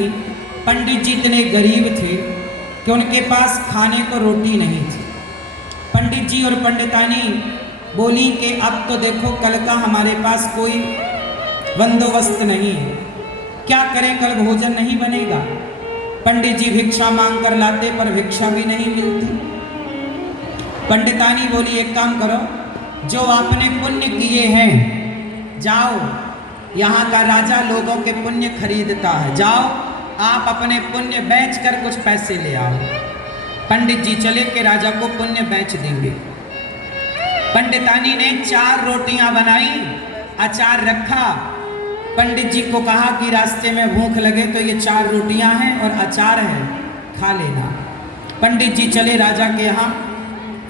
थी। पंडित जी इतने गरीब थे कि उनके पास खाने को रोटी नहीं थी। पंडित जी और पंडितानी बोली कि अब तो देखो कल का हमारे पास कोई बंदोबस्त नहीं है, क्या करें, कल भोजन नहीं बनेगा। पंडित जी भिक्षा मांग कर लाते पर भिक्षा भी नहीं मिलती। पंडितानी बोली एक काम करो, जो आपने पुण्य किए हैं जाओ, यहाँ का राजा लोगों के पुण्य खरीदता है, जाओ आप अपने पुण्य बेच कर कुछ पैसे ले आओ। पंडित जी चले के राजा को पुण्य बेच देंगे। पंडितानी ने 4 रोटियां बनाई, अचार रखा। पंडित जी को कहा कि रास्ते में भूख लगे तो ये 4 रोटियां हैं और अचार है, खा लेना। पंडित जी चले राजा के यहाँ।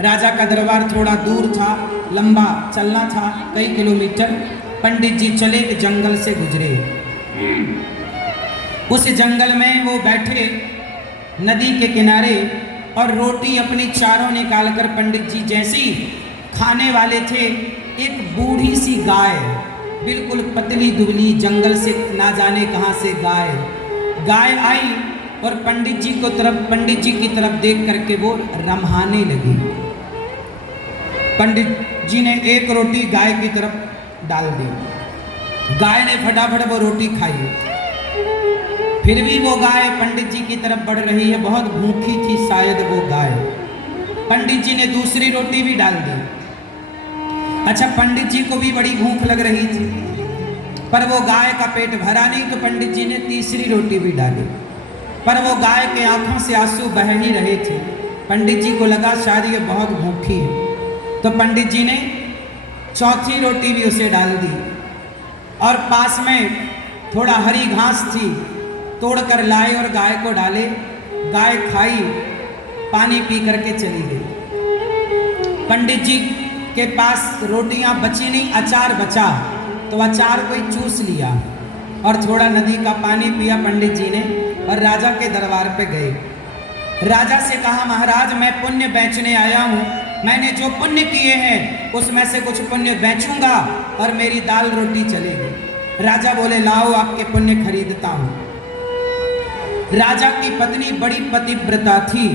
राजा का दरबार थोड़ा दूर था, लंबा चलना था, कई किलोमीटर। पंडित जी चले जंगल से गुजरे। उस जंगल में वो बैठे नदी के किनारे और रोटी अपनी चारों निकालकर पंडित जी जैसे ही खाने वाले थे, एक बूढ़ी सी गाय, बिल्कुल पतली दुबली, जंगल से ना जाने कहाँ से गाय आई और पंडित जी की तरफ देख करके वो रम्हाने लगी। पंडित जी ने एक रोटी गाय की तरफ डाल दी। गाय ने फटाफट वो रोटी खाई। फिर भी वो गाय पंडित जी की तरफ बढ़ रही है, बहुत भूखी थी शायद वो गाय। पंडित जी ने दूसरी रोटी भी डाल दी। अच्छा, पंडित जी को भी बड़ी भूख लग रही थी, पर वो गाय का पेट भरा नहीं, तो पंडित जी ने तीसरी रोटी भी डाली, पर वो गाय के आंखों से आंसू बह ही रहे थे। पंडित जी को लगा शायद ये बहुत भूखी है, तो पंडित जी ने चौथी रोटी भी उसे डाल दी और पास में थोड़ा हरी घास थी, तोड़कर लाए और गाय को डाले। गाय खाई, पानी पी करके चली गई। पंडित जी के पास रोटियां बची नहीं, अचार बचा, तो अचार कोई चूस लिया और थोड़ा नदी का पानी पिया पंडित जी ने और राजा के दरबार पे गए। राजा से कहा, महाराज मैं पुण्य बेचने आया हूँ, मैंने जो पुण्य किए हैं उसमें से कुछ पुण्य बेचूंगा और मेरी दाल रोटी चलेगी। राजा बोले, लाओ आपके पुण्य खरीदता हूँ। राजा की पत्नी बड़ी पतिव्रता थी।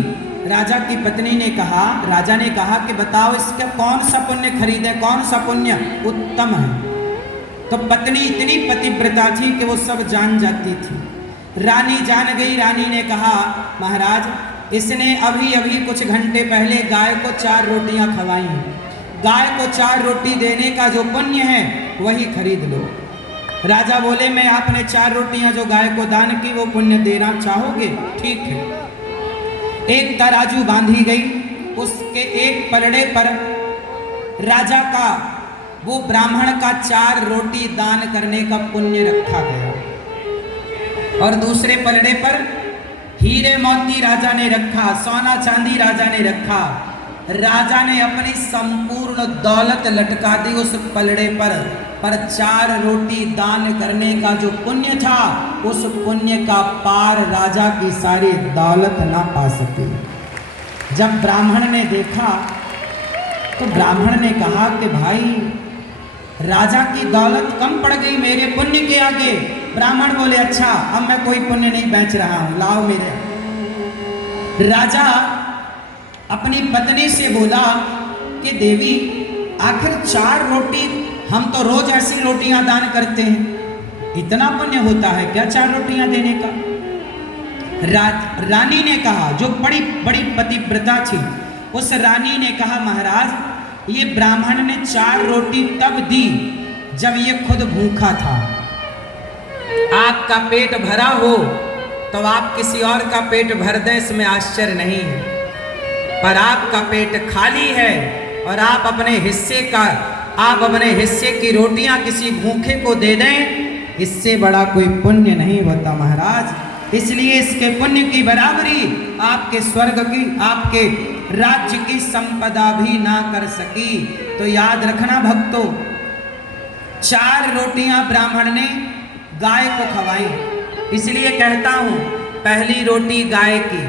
राजा की पत्नी ने कहा, राजा ने कहा कि बताओ इसका कौन सा पुण्य खरीदे, कौन सा पुण्य उत्तम है। तो पत्नी इतनी पतिव्रता थी कि वो सब जान जाती थी। रानी जान गई। रानी ने कहा, महाराज इसने अभी अभी कुछ घंटे पहले गाय को 4 रोटियां खवाई, गाय को 4 रोटी देने का जो पुण्य है वही खरीद लो। राजा बोले, मैं आपने 4 रोटियां जो गाय को दान की वो पुण्य देना चाहोगे? ठीक है। एक तराजू बांधी गई, उसके एक पलड़े पर राजा का, वो ब्राह्मण का 4 रोटी दान करने का पुण्य रखा गया और दूसरे पलड़े पर हीरे मोती राजा ने रखा, सोना चांदी राजा ने रखा। राजा ने अपनी संपूर्ण दौलत लटका दी उस पलड़े पर 4 रोटी दान करने का जो पुण्य था, उस पुण्य का पार राजा की सारी दौलत ना पा सके। जब ब्राह्मण ने देखा तो ब्राह्मण ने कहा कि भाई राजा की दौलत कम पड़ गई मेरे पुण्य के आगे। ब्राह्मण बोले, अच्छा अब मैं कोई पुण्य नहीं बेच रहा हूं, लाओ मेरे। राजा अपनी पत्नी से बोला कि देवी आखिर 4 रोटी, हम तो रोज ऐसी रोटियां दान करते हैं, इतना पुण्य होता है क्या 4 रोटियां देने का? रानी ने कहा, जो बड़ी बड़ी पतिव्रता थी, उस रानी ने कहा, महाराज ये ब्राह्मण ने 4 रोटी तब दी जब ये खुद भूखा था। आपका पेट भरा हो तो आप किसी और का पेट भर दें, इसमें आश्चर्य नहीं है, पर आपका पेट खाली है और आप अपने हिस्से की रोटियां किसी भूखे को दे दें, इससे बड़ा कोई पुण्य नहीं होता महाराज। इसलिए इसके पुण्य की बराबरी आपके स्वर्ग की, आपके राज्य की संपदा भी ना कर सकी। तो याद रखना भक्तों, 4 रोटियां ब्राह्मण ने गाय को खवाई। इसलिए कहता हूं, पहली रोटी गाय की,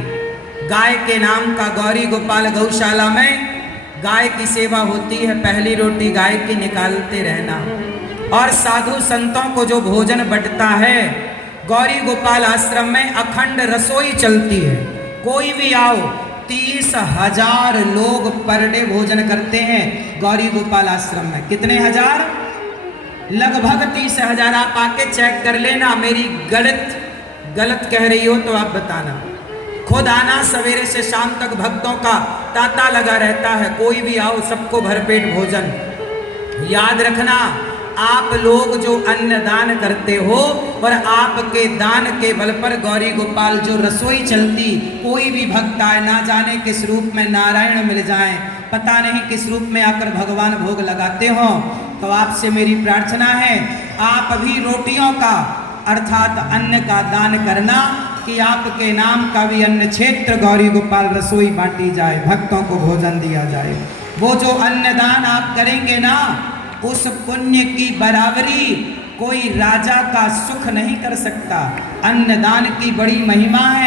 गाय के नाम का गौरी गोपाल गौशाला में गाय की सेवा होती है। पहली रोटी गाय की निकालते रहना। और साधु संतों को जो भोजन बंटता है गौरी गोपाल आश्रम में अखंड रसोई चलती है। कोई भी आओ, 30,000 लोग पर डे भोजन करते हैं गौरी गोपाल आश्रम में। कितने हजार? लगभग 30,000। आप आके चेक कर लेना, मेरी गलत कह रही हो तो आप बताना। खुद आना, सवेरे से शाम तक भक्तों का तांता लगा रहता है। कोई भी आओ, सबको भरपेट भोजन। याद रखना, आप लोग जो अन्न दान करते हो और आपके दान के बल पर गौरी गोपाल जो रसोई चलती, कोई भी भक्त आए, ना जाने किस रूप में नारायण मिल जाए, पता नहीं किस रूप में आकर भगवान भोग लगाते हो। तो आपसे मेरी प्रार्थना है, आप भी रोटियों का अर्थात अन्न का दान करना कि आपके नाम का भी अन्न क्षेत्र गौरी गोपाल रसोई बांटी जाए, भक्तों को भोजन दिया जाए। वो जो अन्नदान आप करेंगे ना, उस पुण्य की बराबरी कोई राजा का सुख नहीं कर सकता। अन्नदान की बड़ी महिमा है।